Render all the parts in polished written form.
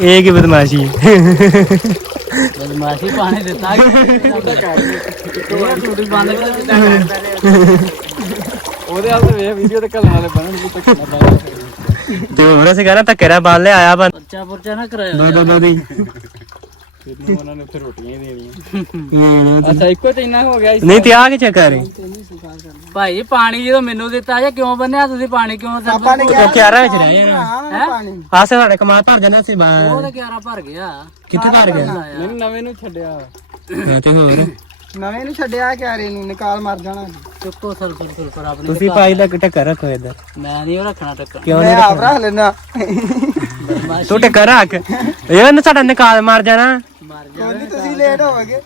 ਇਹ ਕੀ ਬਦਮਾਸ਼ੀ ਬਦਮਾਸ਼ੀ ਪਾਣੀ ਦਿੱਤਾ ਟੂਟੀ ਬੰਦ ਕਰ ਉਹਦੇ ਹਾਲ ਤੇ ਵੇਖ ਵੀਡੀਓ ਤੇ ਘੱਲਣ ਵਾਲੇ ਬਣਨ ਵੀ ਧੱਕੇ ਨਾ ਤੇ ਹੁਣ ਅਸੀਂ ਕਹਿੰਦਾ ਧੱਕੇ ਨਾਲ ਬਾਲ ਲੈ ਆਇਆ ਬੰ ਪਰਚਾ ਪੁਰਚਾ ਨਾ ਕਰਾਇਆ ਦਾਦੀ ਉਹਨਾਂ ਨੇ ਉੱਥੇ ਰੋਟੀਆਂ ਹੀ ਦੇਣੀਆਂ ਅੱਛਾ ਇੱਕੋ ਤੇ ਇੰਨਾ ਹੋ ਗਿਆ ਨਹੀਂ ਤੇ ਆ ਕੇ ਚੱਕਰ ਹੈ ਭਾਈ ਪਾਣੀ ਜਦੋਂ ਮੈਨੂੰ ਦਿੱਤਾ ਜੇ ਕਿਉਂ ਬੰਨਿਆ ਤੁਸੀਂ ਪਾਣੀ ਕਿਉਂ ਉਹ ਕਿਆਰਾ ਵਿੱਚ ਰਹਿ ਜਾਣਾ ਆਸੇ ਸਾਡੇ ਕਮਾਲ ਭਰ ਜਾਣਾ ਸੀ ਉਹ ਤਾਂ ਕਿਆਰਾ ਭਰ ਗਿਆ ਕਿੱਥੇ ਭਰ ਗਿਆ ਮੈਨੂੰ ਨਵੇਂ ਨੂੰ ਛੱਡਿਆ ਤੇ ਹੋਰ ਨਵੇਂ ਨੂੰ ਛੱਡਿਆ ਕਿਆਰੇ ਨੂੰ ਨਿਕਾਲ ਮਰ ਜਾਣਾ ਚੁੱਕੋ ਸਲਫਰ ਆਪਣੇ ਤੁਸੀਂ ਪਾਈ ਦਾ ਟੱਕਰ ਰੱਖੋ ਇੱਧਰ ਮੈਂ ਨਹੀਂ ਉਹ ਰੱਖਣਾ ਟੱਕਰ ਕਿਉਂ ਮੈਂ ਨਹੀਂ ਆਪ ਰੱਖ ਲੈਣਾ ਤੂੰ ਟੱਕਰ ਰੱਖ ਇਹ ਨਾ ਸਾਡਾ ਨਿਕਾਲ ਮਾਰ ਜਾਣਾ ਮਰ ਕੋਈ ਨਹੀਂ ਤੁਸੀਂ ਲੇਟ ਹੋਵੋਗੇ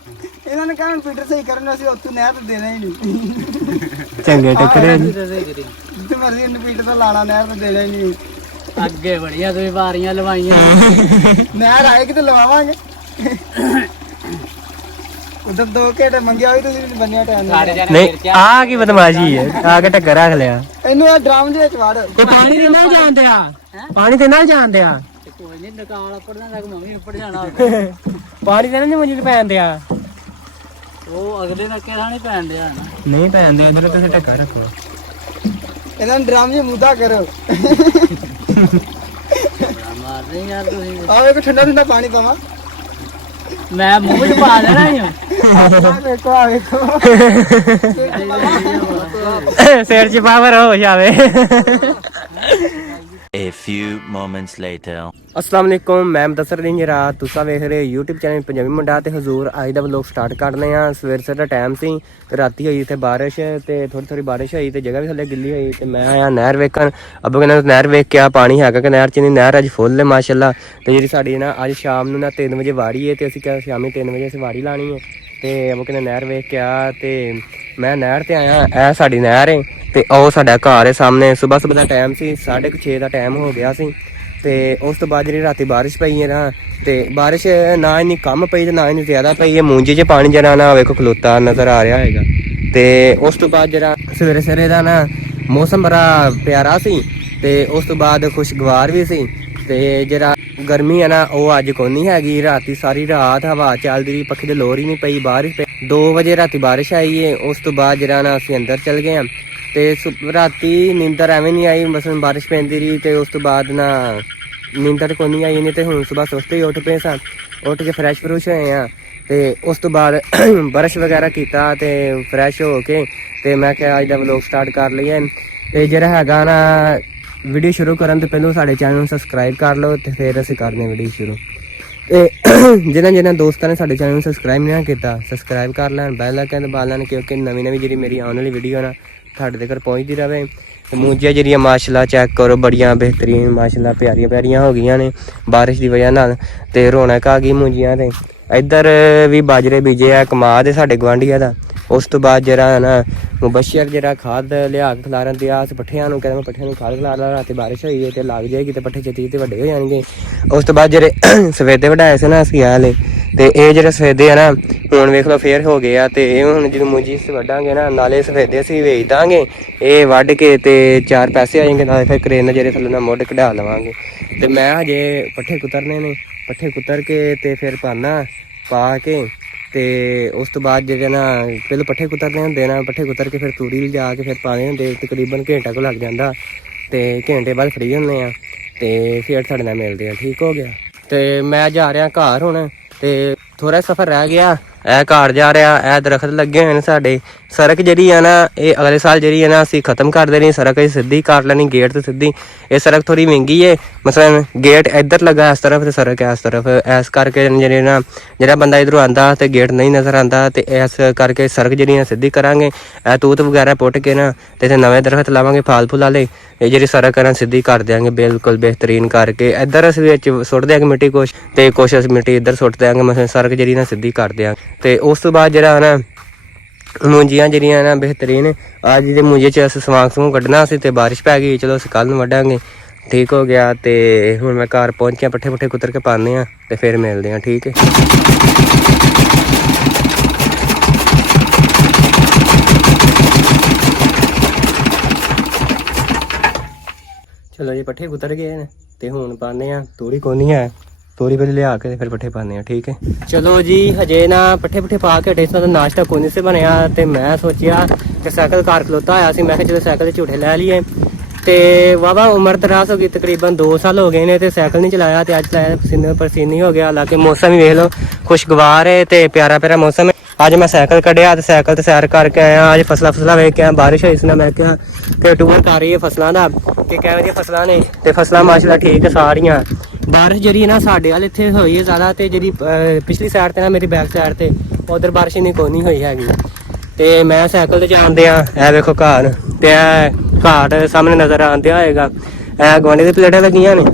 ਇਹਨਾਂ ਨੇ ਕਹਿਣ ਫੀਟਰ ਸਹੀ ਕਰਨ ਅਸੀਂ ਉੱਥੋਂ ਨਹਿਰ ਤੇ ਦੇਣਾ ਹੀ ਨਹੀਂ ਚੰਗੇ ਟੱਕਰੇ ਜਿੱਥੇ ਮਰਜ਼ੀ ਇਹਨੂੰ ਫੀਟਰ ਤਾਂ ਲਾਣਾ ਨਹਿਰ ਤੇ ਦੇਣਾ ਹੀ ਨਹੀਂ ਅੱਗੇ ਬੜੀਆਂ ਤੁਸੀਂ ਵਾਰੀਆਂ ਲਵਾਈਆਂ ਨਹਿਰ ਆਏਗੀ ਤੇ ਲਵਾਵਾਂਗੇ ਉਧਰ 2 ਘੰਟੇ ਮੰਗਿਆ ਵੀ ਤੁਸੀਂ ਬੰਨਿਆ ਟਾਈਮ ਨਹੀਂ ਆ ਕੀ ਬਦਮਾਸ਼ੀ ਹੈ ਆ ਕੇ ਟੱਕਰ ਰੱਖ ਲਿਆ ਇਹਨੂੰ ਇਹ ਡਰਮ ਦੇ ਵਿੱਚ ਵੜ ਤੇ ਪਾਣੀ ਤੇ ਨਾਲ ਜਾਣਦੇ ਆ ਪਾਣੀ ਤੇ ਨਾਲ ਜਾਣਦੇ ਆ ਕੋਈ ਨਹੀਂ ਨਿਕਾਲ ਪੜਨਾ ਲੱਗ ਮੰਮੀ ਉੱਪਰ ਜਾਣਾ ਪਾਣੀ ਤੇ ਨਾ ਮੁੰਜੀ ਪੈਂਦੇ ਆ ਉਹ ਅਗਲੇ ਨੱਕੇ ਥਾਣੀ ਪੈਣ ਡਿਆ ਨਾ ਨਹੀਂ ਪੈਂਦੇ ਇਧਰ ਤੁਸੀਂ ਟੱਕਰ ਰੱਖੋ ਇਹਨਾਂ ਨੂੰ ਡਰਮ 'ਚ ਮੁੱਦਾ ਕਰੋ ਮਾਰਦੇ ਯਾਰ ਤੁਸੀਂ ਆਹ ਵੇਖੋ ਠੰਡਾ ਠੰਡਾ ਪਾਣੀ ਪਾਵਾਂ ਮੈਂ ਮੂੰਹ 'ਚ ਪਾ ਦੇਣਾ ਹੀ ਆਹ ਵੇਖੋ ਆਹ ਵੇਖੋ ਸਿਰ 'ਚ ਪਾਵਰ ਹੋ ਜਾਵੇ A few moments later. अस्सलाम वालेकुम मैं मुदस्सिर दिन जरा तुसा वेख रहे YouTube चैनल पंजाबी मुंडा ते हजूर अज दा व्लॉग स्टार्ट करने आ सवेर सवेर दा टाइम सी ते राती होई इत्थे बारिश ते थोड़ी बारिश होई ते जगह भी थल्ले गिल्ली होई ते मैं आया नहर वेखन अब्बू कहंदा नहर वेख के आ पानी हैगा कि नहर च नहीं नहर अज फुल है माशाअल्लाह ते जेहड़ी साडी ना अज शाम नूं ना 3 वजे वारी है ते असीं क्या शामी 3 वजे असीं वारी लानी है ते अब्बू कहंदा नहर वेख के आ ते मैं नहर ते आया ए साडी नहर है ਤੇ ਉਹ ਸਾਡਾ ਘਰ ਹੈ ਸਾਹਮਣੇ ਸਵੇਰ ਦਾ ਟਾਈਮ ਸੀ 6:30 ਦਾ ਟਾਈਮ ਹੋ ਗਿਆ ਸੀ ਤੇ ਉਸ ਤੋਂ ਬਾਅਦ ਜਿਹੜੀ ਰਾਤੀ ਬਾਰਿਸ਼ ਪਈ ਹੈ ਨਾ ਤੇ ਬਾਰਿਸ਼ ਨਾ ਇੰਨੀ ਕਮ ਪਈ ਤੇ ਨਾ ਇੰਨੀ ਜ਼ਿਆਦਾ ਪਈ ਹੈ ਮੂੰਜੀ 'ਚ ਪਾਣੀ ਜਰਾ ਨਾ ਵੇਖੋ ਖਲੋਤਾ ਨਜ਼ਰ ਆ ਰਿਹਾ ਹੈਗਾ ਤੇ ਉਸ ਤੋਂ ਬਾਅਦ ਜਿਹੜਾ ਸਵੇਰੇ ਸਵੇਰੇ ਦਾ ਨਾ ਮੌਸਮ ਬੜਾ ਪਿਆਰਾ ਸੀ ਤੇ ਉਸ ਤੋਂ ਬਾਅਦ ਖੁਸ਼ਗਵਾਰ ਵੀ ਸੀ ਤੇ ਜਿਹੜਾ ਗਰਮੀ ਹੈ ਨਾ ਉਹ ਅੱਜ ਕੋਈ ਨਹੀਂ ਹੈਗੀ ਰਾਤੀ ਸਾਰੀ ਰਾਤ ਹਵਾ ਚੱਲਦੀ ਰਹੀ ਪੱਖੇ ਦੀ ਲੋੜ ਹੀ ਨਹੀਂ ਪਈ ਬਾਰਿਸ਼ 2 ਵਜੇ ਰਾਤੀ ਬਾਰਿਸ਼ ਆਈ ਹੈ ਉਸ ਤੋਂ ਬਾਅਦ ਜਿਹੜਾ ਨਾ ਅਸੀਂ ਅੰਦਰ ਚਲ ਗਏ ਹਾਂ ਤੇ ਰਾਤੀ ਨੀਂਦਰ ਐਵੇਂ ਨਹੀਂ ਆਈ ਬਸ ਬਾਰਿਸ਼ ਪੈਂਦੀ ਰਹੀ ਤੇ ਉਸ ਤੋਂ ਬਾਅਦ ਨਾ ਨੀਂਦਰ ਕੋਈ ਨਹੀਂ ਆਈ ਨਹੀਂ ਤੇ ਹੁਣ ਸਵੇਰ ਸੁਸਤੇ ਹੀ ਉੱਠ ਪਏ ਸਾਂ ਉੱਠ ਕੇ ਫਰੈਸ਼ ਫਰੂਸ਼ ਹੋਏ ਆ ਤੇ ਉਸ ਤੋਂ ਬਾਅਦ ਬਰਸ਼ ਵਗੈਰਾ ਕੀਤਾ ਤੇ ਫਰੈਸ਼ ਹੋ ਕੇ ਤੇ ਮੈਂ ਕਿਹਾ ਅੱਜ ਦਾ ਵਲੌਗ ਸਟਾਰਟ ਕਰ ਲਈਏ ਤੇ ਜਿਹੜਾ ਹੈਗਾ ਨਾ ਵੀਡੀਓ ਸ਼ੁਰੂ ਕਰਨ ਤੋਂ ਪਹਿਲਾਂ ਸਾਡੇ ਚੈਨਲ ਨੂੰ ਸਬਸਕ੍ਰਾਈਬ ਕਰ ਲਓ ਤੇ ਫਿਰ ਅਸੀਂ ਕਰਦੇ ਵੀਡੀਓ ਸ਼ੁਰੂ ਤੇ ਜਿਨ੍ਹਾਂ ਦੋਸਤਾਂ ਨੇ ਸਾਡੇ ਚੈਨਲ ਨੂੰ ਸਬਸਕ੍ਰਾਈਬ ਨਹੀਂ ਕੀਤਾ ਸਬਸਕ੍ਰਾਈਬ ਕਰ ਲੈਣ ਬੈਲ ਆਈਕਨ ਦਬਾ ਲੈਣ ਕਿਉਂਕਿ ਨਵੀਂ ਜਿਹੜੀ ਮੇਰੀ ਆਉਣ ਵਾਲੀ ਵੀਡੀਓ ਨਾ ਤੁਹਾਡੇ ਤੱਕ ਪਹੁੰਚਦੀ ਰਹੇ ਤੇ ਮੂੰਜੀਆਂ ਜਿਹੜੀਆਂ ਮਾਸ਼ਾਅੱਲਾ ਚੈੱਕ ਕਰੋ ਬੜੀਆਂ ਬਿਹਤਰੀਨ ਮਾਸ਼ਾਅੱਲਾ ਪਿਆਰੀਆਂ ਹੋ ਗਈਆਂ ਨੇ ਬਾਰਿਸ਼ ਦੀ ਵਜ੍ਹਾ ਨਾਲ ਤੇ ਰੌਣਕ ਆ ਗਈ ਮੂੰਜੀਆਂ ਤੇ ਇੱਧਰ ਵੀ ਬਾਜਰੇ ਬੀਜੇ ਆ ਕਮਾਦ ਦੇ ਸਾਡੇ ਗਵਾਂਢੀਆਂ ਦਾ ਉਸ ਤੋਂ ਬਾਅਦ ਜਿਹੜਾ ਨਾ ਮੁਬਸ਼ਰ ਜਿਹੜਾ ਖਾਦ ਲਿਆ ਕੇ ਖਿਲਾਰਨ ਤੇ ਆ ਪੱਠਿਆਂ ਨੂੰ ਕਹਿੰਦਾ ਪੱਠਿਆਂ ਨੂੰ ਖਾਦ ਖਿਲਾ ਲਾ ਰਾਤੀ ਬਾਰਿਸ਼ ਹੋਈ ਹੈ ਤੇ ਲੱਗ ਜਾਏਗੀ ਤੇ ਪੱਠੇ ਛੇਤੀ ਤੇ ਵੱਡੇ ਹੋ ਜਾਣਗੇ ਉਸ ਤੋਂ ਬਾਅਦ ਜਿਹੜੇ ਸਵੇਦੇ ਵਢਾਏ ਸੀ ਨਾ ਅਸੀਂ ਆਲੇ ਤੇ ਇਹ ਜਿਹੜੇ ਸਫੇਦੇ ਆ ਨਾ ਹੁਣ ਵੇਖ ਲਓ ਫੇਰ ਹੋ ਗਏ ਆ ਤੇ ਇਹ ਹੁਣ ਜਦੋਂ ਮੂੰਜੀ ਵੱਢਾਂਗੇ ਨਾ ਨਾਲੇ ਸਫੇਦੇ ਅਸੀਂ ਵੇਚ ਦਾਂਗੇ ਇਹ ਵੱਢ ਕੇ ਤੇ 4 ਪੈਸੇ ਆ ਜਾਣਗੇ ਨਾਲੇ ਫਿਰ ਕਰੇਨ ਜਿਹੜੇ ਥੱਲੇ ਨਾਲ ਮੁੱਢ ਕਢਾ ਲਵਾਂਗੇ ਤੇ ਮੈਂ ਹਜੇ ਪੱਠੇ ਕੁਤਰਨੇ ਨੇ ਪੱਠੇ ਕੁਤਰ ਕੇ ਤੇ ਫਿਰ ਪਾਣਾ ਪਾ ਕੇ ਤੇ ਉਸ ਤੋਂ ਬਾਅਦ ਜਿਹੜੇ ਨਾ ਪਹਿਲਾਂ ਪੱਠੇ ਕੁਤਰਨੇ ਹੁੰਦੇ ਨਾ ਪੱਠੇ ਕੁਤਰ ਕੇ ਫਿਰ ਤੂੜੀ ਲਿਜਾ ਕੇ ਫਿਰ ਪਾਣੇ ਹੁੰਦੇ ਤਕਰੀਬਨ ਘੰਟਾ ਕੁ ਲੱਗ ਜਾਂਦਾ ਤੇ ਘੰਟੇ ਬਾਅਦ ਫਰੀ ਹੁੰਦੇ ਆ ਤੇ ਫਿਰ ਤੁਹਾਡੇ ਨਾਲ ਮਿਲਦੇ ਆ ਠੀਕ ਹੋ ਗਿਆ ਤੇ ਮੈਂ ਜਾ ਰਿਹਾ ਘਰ ਹੁਣ ਤੇ ਥੋੜਾ ਸਫ਼ਰ ਰਹਿ ਗਿਆ ਇਹ ਘਰ ਜਾ ਰਿਹਾ ਇਹ ਦਰਖਤ ਲੱਗੇ ਹੋਏ ਨੇ ਸਾਡੇ ਸੜਕ ਜਿਹੜੀ ਆ ਨਾ ਇਹ ਅਗਲੇ ਸਾਲ ਜਿਹੜੀ ਹੈ ਨਾ ਅਸੀਂ ਖਤਮ ਕਰ ਦੇਣੀ ਸੜਕ ਅਸੀਂ ਸਿੱਧੀ ਕਰ ਲੈਣੀ ਗੇਟ ਤੇ ਸਿੱਧੀ ਇਹ ਸੜਕ ਥੋੜੀ ਮਹਿੰਗੀ ਹੈ ਮਸਲਨ ਗੇਟ ਇੱਧਰ ਲੱਗਾ ਇਸ ਤਰਫ ਤੇ ਸੜਕ ਇਸ ਤਰਫ ਇਸ ਕਰਕੇ ਜਿਹੜੇ ਨਾ ਜਿਹੜਾ ਬੰਦਾ ਇੱਧਰੋਂ ਆਉਂਦਾ ਤੇ ਗੇਟ ਨਹੀਂ ਨਜ਼ਰ ਆਉਂਦਾ ਤੇ ਇਸ ਕਰਕੇ ਸੜਕ ਜਿਹੜੀ ਸਿੱਧੀ ਕਰਾਂਗੇ ਇਹ ਤੂਤ ਵਗੈਰਾ ਪੁੱਟ ਕੇ ਨਾ ਤੇ ਇੱਥੇ ਨਵੇਂ ਦਰਖਤ ਲਾਵਾਂਗੇ ਫਲ ਫੁੱਲ ਵਾਲੇ ਇਹ ਜਿਹੜੀ ਸੜਕ ਹੈ ਨਾ ਸਿੱਧੀ ਕਰ ਦਿਆਂਗੇ ਬਿਲਕੁਲ ਬਿਹਤਰੀਨ ਕਰਕੇ ਇੱਧਰ ਅਸੀਂ ਵਿੱਚ ਸੁੱਟ ਦਿਆਂਗੇ ਮਿੱਟੀ ਕੁਛ ਤੇ ਕੁਛ ਅਸੀਂ ਮਿੱਟੀ ਇੱਧਰ ਸੁੱਟ ਦਿਆਂਗੇ ਮਸਲਨ ਸੜਕ ਜਿਹੜੀ ਨਾ ਸਿੱਧੀ ਕਰ ਦਿਆਂਗੇ ਤੇ ਉਸ ਤੋਂ ਬਾਅਦ ਜਿਹੜਾ ਨਾ ਮੂੰਜੀਆਂ ਜਿਹੜੀਆਂ ਨਾ ਬਿਹਤਰੀਨ ਅੱਜ ਦੇ ਮੂੰਜੇ 'ਚ ਅਸੀਂ ਸਵਾਂਗ ਕੱਢਣਾ ਸੀ ਤੇ ਬਾਰਿਸ਼ ਪੈ ਗਈ ਚਲੋ ਅਸੀਂ ਕੱਲ੍ਹ ਨੂੰ ਵੱਢਾਂਗੇ ਠੀਕ ਹੋ ਗਿਆ ਤੇ ਹੁਣ ਮੈਂ ਘਰ ਪਹੁੰਚ ਕੇ ਪੱਠੇ ਪੁੱਠੇ ਕੁਤਰ ਕੇ ਪਾਉਂਦੇ ਹਾਂ ਤੇ ਫਿਰ ਮਿਲਦੇ ਹਾਂ ਠੀਕ ਹੈ ਚਲੋ ਜੀ ਪੱਠੇ ਕੁਤਰ ਗਏ ਨੇ ਤੇ ਹੁਣ ਪਾਉਂਦੇ ਆ ਤੋੜੀ ਕੋਨੀ ਹੈ, ਤੋੜੀ ਪਹਿਲੇ ਲਿਆ ਕੇ ਫਿਰ ਪੱਠੇ ਪਾਉਂਦੇ ਆ। ਠੀਕ ਹੈ ਚਲੋ ਜੀ, ਹਜੇ ਨਾ ਪੱਠੇ ਪਾ ਕੇ ਹਟੇ ਤਾਂ ਨਾਸ਼ਤਾ ਕੋਨੀ ਸੇ ਬਣਿਆ ਤੇ ਮੈਂ ਸੋਚਿਆ ਕਿ ਸਾਈਕਲ ਕਾਰ ਖਲੋਤਾ ਹੋਇਆ ਸੀ, ਮੈਂ ਕਿਹਾ ਚਲੋ ਸਾਈਕਲ ਦੇ ਝੂਠੇ ਲੈ ਲਈਏ। ਤੇ ਵਾਹਵਾ ਉਮਰ ਦਰਾਜ਼ ਹੋ ਗਈ, ਤਕਰੀਬਨ 2 ਸਾਲ ਹੋ ਗਏ ਨੇ ਤੇ ਸਾਈਕਲ ਨਹੀਂ ਚਲਾਇਆ ਤੇ ਅੱਜ ਚਲਾਇਆ, ਪਸੀਨੇ ਪਸੀਨੀ ਹੋ ਗਿਆ। ਹਾਲਾਂਕਿ ਮੌਸਮ ਵੀ ਵੇਖ ਲਓ ਖੁਸ਼ਗਵਾਰ ਹੈ ਤੇ ਪਿਆਰਾ ਪਿਆਰਾ ਮੌਸਮ ਹੈ। ਅੱਜ ਮੈਂ ਸਾਈਕਲ ਕੱਢਿਆ ਤੇ ਸਾਈਕਲ ਤੇ ਸੈਰ ਕਰਕੇ ਆਇਆ। ਅੱਜ ਫਸਲਾਂ ਵੇਖ ਕੇ ਆਇਆ, ਬਾਰਿਸ਼ ਹੋਈ ਸੀ ਨਾ, ਮੈਂ ਕਿਹਾ ਕਿ ਟੂਰ ਕਰ ਰਹੀ ਹੈ ਫਸਲਾਂ ਦਾ ਕਿ ਕਿਹੋ ਜਿਹੀਆਂ ਫਸਲਾਂ ਨੇ, ਤੇ ਫਸਲਾਂ ਮਾਸ਼ਾਅੱਲਾ ਠੀਕ ਹੈ ਸਾਰੀਆਂ। ਬਾਰਿਸ਼ ਜਿਹੜੀ ਨਾ ਸਾਡੇ ਵੱਲ ਇੱਥੇ ਹੋਈ ਹੈ ਜ਼ਿਆਦਾ, ਤੇ ਜਿਹੜੀ ਪਿਛਲੀ ਸਾਈਡ ਤੇ ਨਾ ਮੇਰੀ ਬੈਕ ਸਾਈਡ ਤੇ ਉਧਰ ਬਾਰਿਸ਼ ਨਹੀਂ ਕੋਈ ਨਹੀਂ ਹੋਈ ਹੈਗੀ। ਤੇ ਮੈਂ ਸਾਈਕਲ ਤੇ ਜਾਂਦੇ ਆ, ਇਹ ਵੇਖੋ ਘਰ ਤੇ ਇਹ ਘਾਟ ਸਾਹਮਣੇ ਨਜ਼ਰ ਆਉਂਦਿਆ ਹੋਏਗਾ, ਇਹ ਗੁਆਂਢੀ ਦੀ ਪਲੇਟਾਂ ਲੱਗੀਆਂ ਨੇ।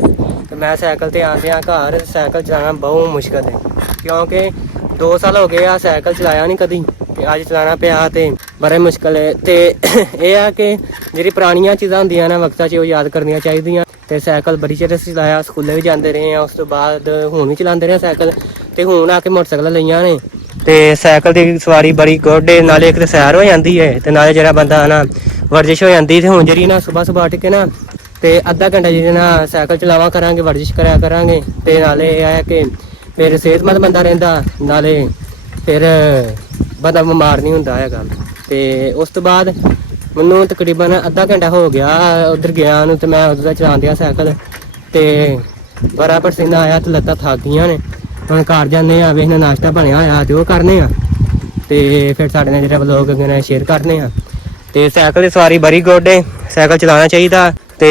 ਤੇ ਮੈਂ ਸਾਈਕਲ ਤੇ ਆਉਂਦੇ ਆ ਘਰ। ਸਾਈਕਲ ਚਲਾਉਣਾ ਬਹੁਤ ਮੁਸ਼ਕਲ ਹੈ ਕਿਉਂਕਿ 2 ਸਾਲ ਹੋ ਗਏ ਆ ਸਾਈਕਲ ਚਲਾਇਆ ਨਹੀਂ ਕਦੀ, ਤੇ ਅੱਜ ਚਲਾਉਣਾ ਪਿਆ ਤੇ ਬੜਾ ਮੁਸ਼ਕਲ ਹੈ। ਤੇ ਇਹ ਆ ਕਿ ਜਿਹੜੀ ਪੁਰਾਣੀਆਂ ਚੀਜ਼ਾਂ ਹੁੰਦੀਆਂ ਨਾ ਵਕਤਾਂ 'ਚ ਉਹ ਯਾਦ ਕਰਨੀਆਂ ਚਾਹੀਦੀਆਂ। ਤੇ ਸਾਈਕਲ ਬੜੀ ਚਿਰ ਅਸੀਂ ਚਲਾਇਆ, ਸਕੂਲੇ ਵੀ ਜਾਂਦੇ ਰਹੇ ਆ, ਉਸ ਤੋਂ ਬਾਅਦ ਹੁਣ ਵੀ ਚਲਾਉਂਦੇ ਰਹੇ ਸਾਈਕਲ। ਤੇ ਹੁਣ ਆ ਕੇ ਮੋਟਰਸਾਈਕਲ ਲਈਆਂ ਨੇ ਤੇ ਸਾਈਕਲ ਦੀ ਸਵਾਰੀ ਬੜੀ ਗੁੱਡ ਏ, ਨਾਲੇ ਇੱਕ ਤੇ ਸੈਰ ਹੋ ਜਾਂਦੀ ਹੈ ਤੇ ਨਾਲੇ ਜਿਹੜਾ ਬੰਦਾ ਨਾ ਵਰਜਿਸ਼ ਹੋ ਜਾਂਦੀ। ਤੇ ਹੁਣ ਜਿਹੜੀ ਨਾ ਸੁਬਾਹ ਉੱਠ ਕੇ ਨਾ ਤੇ ਅੱਧਾ ਘੰਟਾ ਜਿਹੜੀ ਨਾ ਸਾਈਕਲ ਚਲਾਵਾ ਕਰਾਂਗੇ, ਵਰਜਿਸ਼ ਕਰਿਆ ਕਰਾਂਗੇ, ਤੇ ਨਾਲੇ ਇਹ ਹੈ ਕਿ ਫਿਰ ਸਿਹਤਮੰਦ ਬੰਦਾ ਰਹਿੰਦਾ, ਨਾਲੇ ਫਿਰ ਬੰਦਾ ਬਿਮਾਰ ਨਹੀਂ ਹੁੰਦਾ ਹੈਗਾ। ਤੇ ਉਸ ਤੋਂ ਬਾਅਦ ਮੈਨੂੰ ਤਕਰੀਬਨ ਅੱਧਾ ਘੰਟਾ ਹੋ ਗਿਆ ਉੱਧਰ ਗਿਆ ਨੂੰ, ਤੇ ਮੈਂ ਉਦੋਂ ਦਾ ਚਲਾਉਂਦਿਆ ਸਾਈਕਲ ਤੇ ਬੜਾ ਪਸੀਨਾ ਆਇਆ ਤੇ ਲੱਤਾਂ ਥੱਕ ਗਈਆਂ ਨੇ। ਹੁਣ ਘਰ ਜਾਂਦੇ ਆ, ਵੇਖਣਾ ਨਾਸ਼ਤਾ ਬਣਿਆ ਹੋਇਆ ਤੇ ਉਹ ਕਰਨੇ ਆ, ਤੇ ਫਿਰ ਸਾਡੇ ਨਾਲ ਜਿਹੜਾ ਵਲੋਗ ਅੱਗੇ ਨਾਲ ਸ਼ੇਅਰ ਕਰਨੇ ਆ। ਤੇ ਸਾਈਕਲ ਦੀ ਸਵਾਰੀ ਬੜੀ ਗੁੱਡ ਹੈ, ਸਾਈਕਲ ਚਲਾਉਣਾ ਚਾਹੀਦਾ। ਤੇ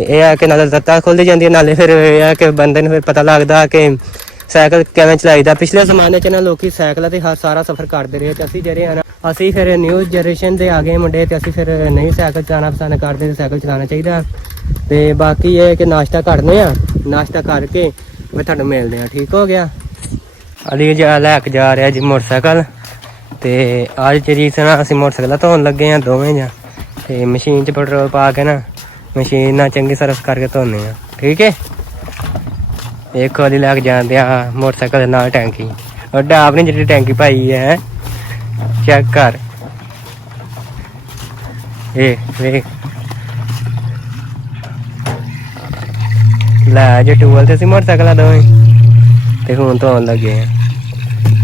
ਇਹ ਹੈ ਕਿ ਨਾਲੇ ਲੱਤਾਂ ਖੁੱਲ੍ਹ ਜਾਂਦੀਆਂ, ਨਾਲੇ ਫਿਰ ਇਹ ਹੈ ਕਿ ਬੰਦੇ ਨੂੰ ਫਿਰ ਪਤਾ ਲੱਗਦਾ ਕਿ ਸਾਈਕਲ ਕਿਵੇਂ ਚਲਾਈਦਾ। ਪਿਛਲੇ ਜ਼ਮਾਨੇ 'ਚ ਨਾ ਲੋਕੀ ਸਾਈਕਲਾਂ ਤੇ ਸਾਰਾ ਸਫ਼ਰ ਕਰਦੇ ਰਹੇ, ਤੇ ਅਸੀਂ ਜਿਹੜੇ ਹਨ ਅਸੀਂ ਫਿਰ ਨਿਊ ਜਨਰੇਸ਼ਨ ਦੇ ਆ ਗਏ ਮੁੰਡੇ, ਤੇ ਅਸੀਂ ਫਿਰ ਨਹੀਂ ਸਾਈਕਲ ਚਲਾਉਣਾ ਪਸੰਦ ਕਰਦੇ, ਤੇ ਸਾਈਕਲ ਚਲਾਉਣਾ ਚਾਹੀਦਾ। ਤੇ ਬਾਕੀ ਇਹ ਕਿ ਨਾਸ਼ਤਾ ਕਰਦੇ ਆ, ਨਾਸ਼ਤਾ ਕਰਕੇ ਫਿਰ ਤੁਹਾਨੂੰ ਮਿਲਦੇ ਆ। ਠੀਕ ਹੋ ਗਿਆ। ਅਲੀ ਲੈ ਕੇ ਜਾ ਰਿਹਾ ਜੀ ਮੋਟਰਸਾਈਕਲ, ਤੇ ਅੱਜ ਜਿਹੜੀ ਨਾ ਅਸੀਂ ਮੋਟਰਸਾਈਕਲ ਧੋਣ ਲੱਗੇ ਆ ਦੋਵੇਂ ਜਾਂ, ਤੇ ਮਸ਼ੀਨ 'ਚ ਪੈਟਰੋਲ ਪਾ ਕੇ ਨਾ ਮਸ਼ੀਨ ਨਾਲ ਚੰਗੀ ਸਰਵਿਸ ਕਰਕੇ ਧੋਨੇ ਆ। ਠੀਕ ਹੈ। ਇੱਕ ਵਾਰੀ ਲੈ ਕੇ ਜਾਂਦੇ ਆ ਮੋਟਰਸਾਈਕਲ ਦੇ ਨਾਲ ਟੈਂਕੀ, ਵੱਡਾ ਆਪਣੀ ਜਿਹੜੀ ਟੈਂਕੀ ਪਾਈ ਹੈ ਚੈੱਕ ਕਰ, ਇਹ ਵੇਖ ਲੈ ਜੇ ਟੂਲ ਤੇ ਅਸੀਂ ਮੋਟਰਸਾਈਕਲਾਂ ਦੋਵੇਂ, ਤੇ ਹੁਣ ਧੋਣ ਲੱਗੇ ਆ।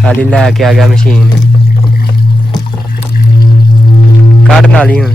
ਹਾਲੀ ਲੈ ਕੇ ਆ ਗਿਆ ਮਸ਼ੀਨ, ਕੱਢ ਨਾਲ ਹੀ ਹੁਣ।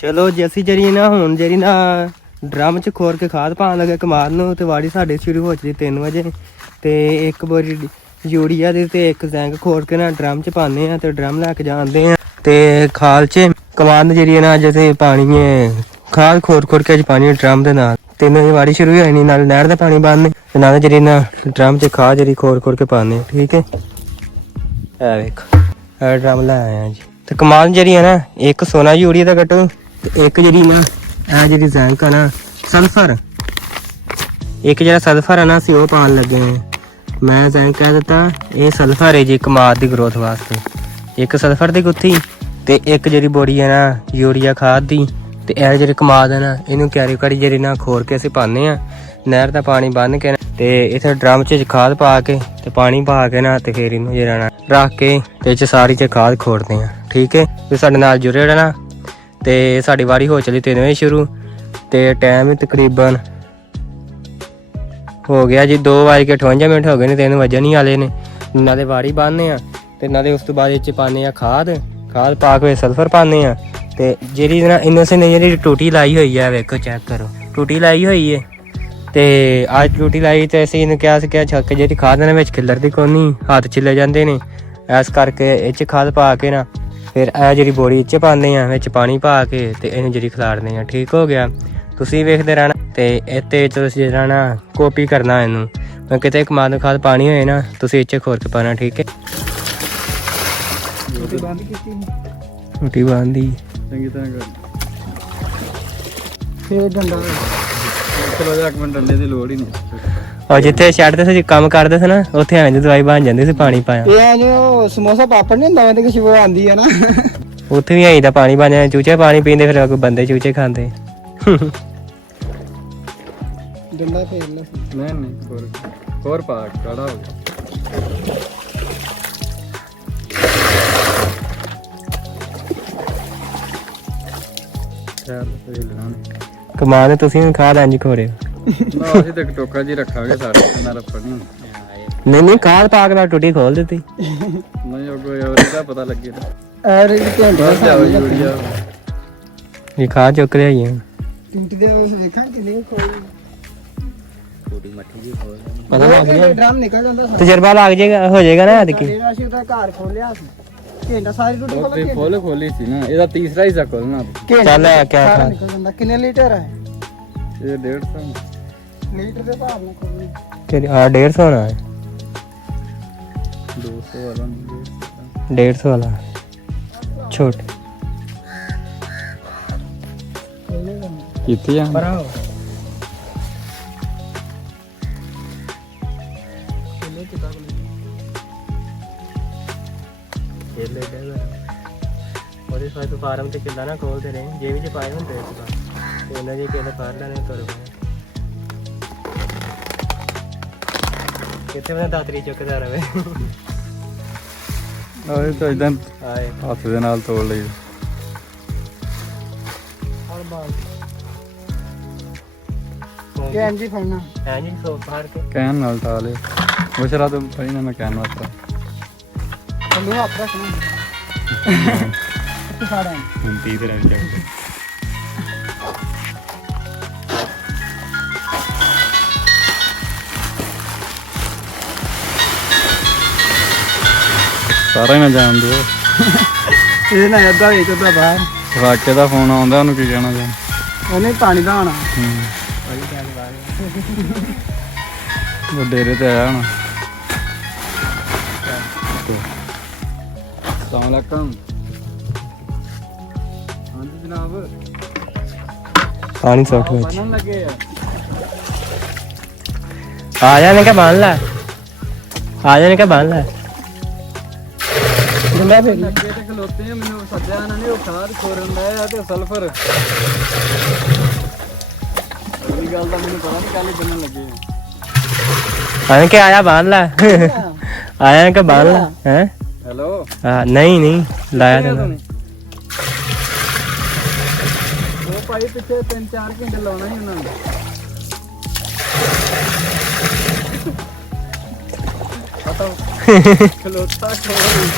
ਚਲੋ ਜੀ ਅਸੀਂ ਜਿਹੜੀ ਨਾ ਹੁਣ ਜਿਹੜੀ ਨਾ ਡਰਮ 'ਚ ਖੋਰ ਕੇ ਖਾਦ ਪਾਉਣ ਲੱਗੇ ਕਮਾਦ ਨੂੰ, ਤੇ ਵਾੜੀ ਸਾਡੇ ਸ਼ੁਰੂ ਹੋ ਚੁੱਕੀ 3 ਵਜੇ। ਤੇ 1 ਬੋਰੀ ਯੂਰੀਆ ਦੇ ਤੇ ਇੱਕ ਜ਼ੈਂਕ ਖੋਲ ਕੇ ਨਾ ਡਰਮ 'ਚ ਪਾਉਂਦੇ ਆ ਤੇ ਡਰਮ ਲੈ ਕੇ ਜਾਂਦੇ ਆ ਤੇ ਖਾਲ 'ਚ ਕਮਾਦ ਜਿਹੜੀ ਹੈ ਨਾ ਅੱਜ ਤੇ ਪਾਣੀ ਹੈ ਖਾਲ ਖੋਰ ਕੇ ਅੱਜ ਪਾਣੀ ਡਰਮ ਦੇ ਨਾਲ 3 ਵਜੇ ਵਾਰੀ ਸ਼ੁਰੂ ਹੋਈ ਨਹੀਂ ਨਾਲ ਨਹਿਰ ਦਾ ਪਾਣੀ ਬੰਨ੍ਹਦੇ ਤੇ ਨਾਲ ਜਿਹੜੀ ਨਾ ਡਰਮ 'ਚ ਖਾਦ ਜਿਹੜੀ ਖੋਰ ਕੇ ਪਾਉਂਦੇ ਠੀਕ ਹੈ। ਇਹ ਵੇਖ ਇਹ ਡਰਮ ਲੈ ਆਇਆ ਜੀ ਤੇ ਕਮਾਦ ਜਿਹੜੀ ਹੈ ਨਾ ਇੱਕ ਸੋਨਾ ਯੂਰੀਆ ਦਾ ਕੱਟੋ ਤੇ ਇੱਕ ਜਿਹੜੀ ਨਾ ਇਹ ਜਿਹੜੀ ਜ਼ੈਂਕ ਆ ਨਾ ਸਲਫਰ ਇੱਕ ਜਿਹੜਾ ਸਲਫਰ ਆ ਨਾ ਅਸੀਂ ਉਹ ਪਾਉਣ ਲੱਗੇ ਆ। ਮੈਂ ਜ਼ੈਂਕ ਕਹਿ ਦਿੱਤਾ ਇਹ ਸਲਫਰ ਹੈ ਜੀ ਕਮਾਦ ਦੀ ਗਰੋਥ ਵਾਸਤੇ। ਇੱਕ ਸਲਫਰ ਦੀ ਗੁੱਥੀ ਤੇ ਇੱਕ ਜਿਹੜੀ ਬੋੜੀ ਹੈ ਨਾ ਯੂਰੀਆ ਖਾਦ ਦੀ ਤੇ ਇਹ ਜਿਹੜੇ ਕਮਾਦ ਹੈ ਨਾ ਇਹਨੂੰ ਕੈਰੀ ਕਰੀ ਜਿਹੜੀ ਨਾ ਖੋਰ ਕੇ ਅਸੀਂ ਪਾਉਂਦੇ ਆ ਨਹਿਰ ਦਾ ਪਾਣੀ ਬੰਨ ਕੇ ਤੇ ਇੱਥੇ ਡਰਮ 'ਚ ਖਾਦ ਪਾ ਕੇ ਤੇ ਪਾਣੀ ਪਾ ਕੇ ਨਾ ਤੇ ਫਿਰ ਇਹਨੂੰ ਜਿਹੜਾ ਨਾ ਰੱਖ ਕੇ ਤੇ ਇਹ 'ਚ ਸਾਰੀ 'ਚ ਖਾਦ ਖੋੜਦੇ ਆ ਠੀਕ ਹੈ। ਤੇ ਸਾਡੇ ਨਾਲ ਜੁੜੇ ਰਹਿਣਾ ਤੇ ਸਾਡੀ ਵਾਰੀ ਹੋ ਚਲੀ 3 ਵਜੇ ਸ਼ੁਰੂ ਤੇ ਟਾਈਮ ਤਕਰੀਬਨ ਹੋ ਗਿਆ ਜੀ 2:58 ਮਿੰਟ ਹੋ ਗਏ ਨੇ 3 ਵਜੇ ਨਹੀਂ ਆਲੇ ਨੇ। ਨਾਲੇ ਵਾਰੀ ਬੰਨ੍ਹਦੇ ਆ ਤੇ ਨਾਲੇ ਉਸ ਤੋਂ ਬਾਅਦ ਇਹ 'ਚ ਪਾਉਂਦੇ ਆ ਖਾਦ ਪਾ ਕੇ ਸਲਫਰ ਪਾਉਂਦੇ ਆ ਤੇ ਜਿਹੜੀ ਨਾ ਇਨੋਸੇ ਨੇ ਜਿਹੜੀ ਟੂਟੀ ਲਾਈ ਹੋਈ ਹੈ ਵੇਖੋ ਚੈੱਕ ਕਰੋ ਟੂਟੀ ਲਾਈ ਹੋਈ ਹੈ ਤੇ ਅੱਜ ਟੂਟੀ ਲਾਈ ਤੇ ਅਸੀਂ ਇਹਨੂੰ ਕਿਹਾ ਸੀ ਕਿ ਛੱਕ ਜਿਹੜੀ ਖਾਦ ਦੇ ਵਿੱਚ ਖਿੱਲਰਦੀ ਕੋਨੀ ਹੱਥ ਛਿੱਲੇ ਜਾਂਦੇ ਨੇ ਇਸ ਕਰਕੇ ਇਹ 'ਚ ਖਾਦ ਪਾ ਕੇ ਨਾ ਫਿਰ ਇਹ ਜਿਹੜੀ ਬੋਰੀ 'ਚ ਪਾਉਂਦੇ ਆ ਵਿੱਚ ਪਾਣੀ ਪਾ ਕੇ ਤੇ ਇਹਨੂੰ ਜਿਹੜੀ ਖਿਲਾਰਦੇ ਆ ਠੀਕ ਹੋ ਗਿਆ। ਤੁਸੀਂ ਵੇਖਦੇ ਰਹਿਣਾ ਤੇ ਇੱਥੇ ਤੁਸੀਂ ਜਿਹੜਾ ਨਾ ਕਾਪੀ ਕਰਨਾ ਇਹਨੂੰ ਮੈਂ ਕਿਤੇ ਕਮਾਦ ਨੂੰ ਖਾਦ ਪਾਣੀ ਹੋਏ ਨਾ ਤੁਸੀਂ ਇਹ 'ਚ ਖੋਰ ਕੇ ਪਾਣਾ ਠੀਕ ਹੈ। ਬੰਦ ਕੀਤੀ ਰੋਟੀ ਬੰਦੀ ਚੰਗੀ ਤਰ੍ਹਾਂ ਕਰ ਫੇਰ ਡੰਡਾ ਚਲੋ ਇੱਕ ਮਿੰਟ ਡੰਡੇ ਦੀ ਲੋੜ ਹੀ ਨਹੀਂ। ਔਰ ਜਿੱਥੇ ਸ਼ੈਡ ਤੇ ਅਸੀਂ ਕੰਮ ਕਰਦੇ ਸੀ ਨਾ ਉੱਥੇ ਐਵੇਂ ਦੀ ਦਵਾਈ ਬਣ ਜਾਂਦੀ ਸੀ ਪਾਣੀ ਪਾਇਆ ਇਹ ਜੋ ਸਮੋਸਾ ਪਾਪੜ ਨਹੀਂ ਹੁੰਦਾ ਉਹਦੇ ਕਿ ਸ਼ਿਵ ਆਂਦੀ ਹੈ ਨਾ ਉੱਥੇ ਵੀ ਐਂ ਦਾ ਪਾਣੀ ਬਣ ਜਾਂਦਾ ਚੂਚੇ ਪਾਣੀ ਪੀਂਦੇ ਫਿਰ ਕੋਈ ਬੰਦੇ ਚੂਚੇ ਖਾਂਦੇ ਡੰਡਾ ਫੇਰ ਲੈ ਨਹੀਂ ਹੋਰ ਪਾ ਕਾੜਾ ਹੋ ਗਿਆ। ਚੱਲ ਤੇ ਲੈਣਾ ਕਮਾਲ ਤੁਸੀਂ ਹੁਣ ਖਾਦ ਇੰਜ ਖੋਰੇ ਨਾ ਅਸੀਂ ਤੇ ਇੱਕ ਟੋਕਾ ਜੀ ਰੱਖਾਂਗੇ ਸਾਰੇ ਨਾਲ ਰੱਖਣੀ ਨਹੀਂ ਖਾਦ ਪਾ ਕੇ ਨਾਲ ਟੁੱਟੀ ਖੋਲ ਦਿੱਤੀ ਨਹੀਂ ਉਹ ਕੋਈ ਹੋਰ ਦਾ ਪਤਾ ਲੱਗੇ ਤਾਂ ਐਰ ਇਹ ਘੰਟਾ ਬਸ ਜਾਓ ਯੂਰੀਆ ਇਹ ਖਾਦ ਚੁੱਕ ਲਿਆਈ ਹੈ ਟੂਟੀ ਦੇ ਉਸ ਵੇਖਾਂ ਕਿੰਨੇ ਖੋਲ ਥੋੜੀ ਮੱਠੀ ਜੀ ਖੋਲ ਪਤਾ ਲੱਗ ਗਿਆ ਡਰਮ ਨਿਕਲ ਜਾਂਦਾ ਤਜਰਬਾ ਲੱਗ ਜਾਏਗਾ ਹੋ ਜਾਏਗਾ ਨਾ ਐਤਕੀ ਜਿਹੜਾ ਅਸੀਂ ਉਹਦਾ ਘਰ ਖੋਲਿਆ ਸੀ ਘੰਟਾ ਸਾਰੀ ਟੂਟੀ ਖੋਲ ਕੇ ਖੋਲੀ ਸੀ ਨਾ ਇਹਦਾ ਤੀਸਰਾ ਹਿੱਸਾ ਖੋਲਣਾ ਚੱਲ ਆ ਕਿਆ ਸਾਰਾ ਖਾਦ ਨਿਕਲ ਜਾਂਦਾ ਕਿੰਨੇ ਲੀਟਰ ਹੈ ਇਹ 150 ਲੀਟਰ ਦੇ ਹਿਸਾਬ ਨਾਲ ਖੋਲਣੀ ਤੇਰੀ ਆ 150 ਨਾ 200 ਵਾਲਾ 150 ਵਾਲਾ ਛੋਟ ਕਿੱਥੇ ਆ ਪਰਾਓ ਉਹਦੇ ਸਾਥ ਫਾਰਮ ਤੇ ਕਿੱਦਾਂ ਨਾ ਖੋਲਦੇ ਰਹੇ ਜੇ ਵੀ ਚ ਪਾਏ ਹੁੰਦੇ ਤੇ ਉਹਨਾਂ ਦੇ ਕਿਹਦੇ ਫਾਰ ਲੈਣੇ ਤੁਰ ਪਏ ਕਿੱਥੇ ਬੰਦਾ ਦਾਤਰੀ ਚੁੱਕਦਾ ਰਵੇ ਆਏ ਤਾਂ ਇਦਾਂ ਆਏ ਹੱਥ ਦੇ ਨਾਲ ਤੋੜ ਲਈ ਹਰ ਬਾਰ ਕੈਨ ਵੀ ਫੜਨਾ ਐਂ ਜੀ ਸੋ ਫਾਰ ਕੇ ਕੈਨ ਨਾਲ ਟਾਲੇ ਮੁਸ਼ਰਾ ਤੋਂ ਪਹਿਲਾਂ ਮੈਂ ਕੈਨ ਵਾਸਤਾ ਥੱਲੇ ਹੱਥ ਰੱਖਣਾ ਸਾੜਾ ਹੁੰਦੀ ਤਰ੍ਹਾਂ ਚੱਲਦਾ ਸਾਰਾ ਹੀ ਨਾ ਜਾਣ ਦਿਓ ਇਹ ਨਾ ਅੱਧਾ ਵੇਚ ਤਾਂ ਬਾਹਰ ਵਾਕੇ ਦਾ ਫੋਨ ਆਉਂਦਾ ਉਹਨੂੰ ਕੀ ਕਹਿਣਾ ਜਾਂ ਉਹਨੇ ਪਾਣੀ ਦਾ ਆਣਾ ਉਹ ਡੇਰੇ ਤੇ ਆਇਆ ਹੁਣ ਸਲਾਮੁਅਲੈਕਮ ਹਾਂਜੀ ਜਨਾਬ ਪਾਣੀ ਸੋਟ ਵਿੱਚ ਬਣਨ ਲੱਗੇ ਆ ਜਾਣੇ ਕਾ ਬਾਂਧ ਲੈ ਆ ਜਾਣੇ ਕਾ ਬਾਂਧ ਲੈ ਮੈਂ ਫਿਰ ਲੱਗੇ ਤੇ ਖਲੋਤੇ ਆ ਮੈਨੂੰ ਸੱਜਿਆ ਇਹਨਾਂ ਨੇ ਉਹ ਖਾਦ ਖੋਰਨ ਦਾ ਆ ਤੇ ਸਲਫਰ ਇਹ ਗੱਲ ਦਾ ਮੈਨੂੰ ਪਤਾ ਨਹੀਂ ਕੱਲ ਬਣਨ ਲੱਗੇ ਆਣੇ ਕੇ ਆਇਆ ਬਾਂਧ ਲੈ ਆਇਆ ਕਾ ਬਾਂਧ ਲੈ ਹੈ ਹੈਲੋ ਨਹੀਂ ਲਾਇਆ ਤਾਂ ਉਹ ਭਾਈ ਪਿੱਛੇ 3-4 ਘੰਟੇ ਲਾਉਣਾ ਹੀ ਉਹਨਾਂ ਨੇ ਪਤਾ ਖਲੋਤਾ ਖੋਲ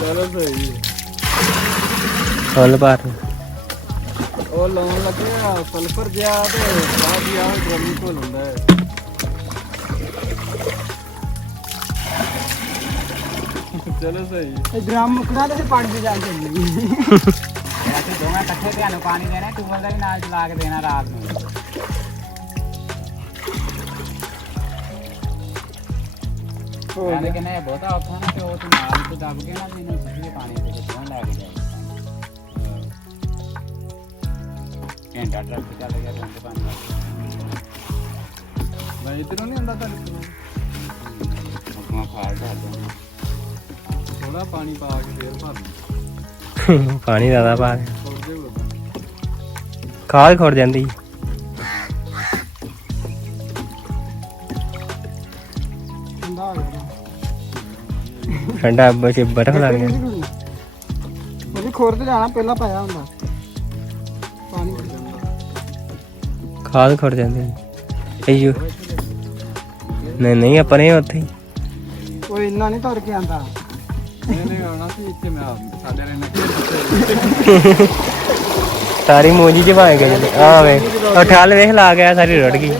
ਚਲੋ ਸਹੀ ਫੁੱਲ ਪਾਰ ਉਹ ਲਾਉਣ ਲੱਗੇ ਆ ਸਲਫਰ ਜਿਆ ਤੇ ਬਾਅਦ ਜਿਆ ਗਰਮੀ ਕੋਲ ਹੁੰਦਾ ਹੈ ਚਲੋ ਸਹੀ ਇਹ ਡਰਮ ਮੁੱਕਣਾ ਤੇ ਪਾਣੀ ਦੀ ਜਾਨ ਚੱਲਣੀ ਅਸੀਂ ਦੋਵੇਂ ਇਕੱਠੇ ਤੁਹਾਨੂੰ ਪਾਣੀ ਦੇਣਾ ਟੂਬਲ ਦਾ ਵੀ ਨਾਲ ਚਲਾ ਕੇ ਦੇਣਾ ਰਾਤ ਨੂੰ ਕਹਿੰਦੇ ਇਹ ਬਹੁਤਾ ਔਖਾ ਨਾ ਕਿ ਉਹ ਤੂੰ ਨਾਲ ਤੋਂ ਦੱਬ ਕੇ ਨਾ ਮੈਨੂੰ ਸਿੱਧੇ ਪਾਣੀ ਦੇ ਵਿੱਚ ਲੈ ਕੇ ਜਾਏ ਘੰਟਾ ਟਰੱਕ ਚੱਲ ਗਿਆ ਰੰਗ ਪਾਣੀ ਮੈਂ ਇਧਰੋਂ ਨਹੀਂ ਆਉਂਦਾ ਤੁਹਾਡੇ ਮੈਂ ਫਾਲ ਕਰ ਦੂੰ ਥੋੜਾ ਪਾਣੀ ਪਾ ਕੇ ਫੇਰ ਭਰ ਪਾਣੀ ਜ਼ਿਆਦਾ ਪਾ ਦੇ ਥੋੜੇ ਹੋ ਖਾਲ ਖੁਰ ਜਾਂਦੀ ਠੰਡਾ ਹੋ ਗਿਆ ਠੰਡਾ ਬਚ ਬਰਫ ਲੱਗ ਗਿਆ ਉਹ ਵੀ ਖੋਰ ਤੇ ਜਾਣਾ ਪਹਿਲਾਂ ਪਾਇਆ ਹੁੰਦਾ ਪਾਣੀ ਖਾਲ ਖੁਰ ਜਾਂਦੀ ਅਯੋ ਨਹੀਂ ਆਪਾਂ ਨੇ ਉੱਥੇ ਹੀ ਉਹ ਇੰਨਾ ਨਹੀਂ ਤੁਰ ਕੇ ਆਂਦਾ ਨਹੀਂ ਆਉਣਾ ਸੀ ਇੱਥੇ ਮੈਂ ਸਾਡੇ ਰਹਿਣਾ ਸਾਰੀ ਮੋਜੀ ਚ ਭਾਏ ਗਏ ਆ ਵੇ ਉਹ ਠਾਲ ਵੇਖ ਲਾ ਗਿਆ ਸਾਰੀ ਰੁੜ ਗਈ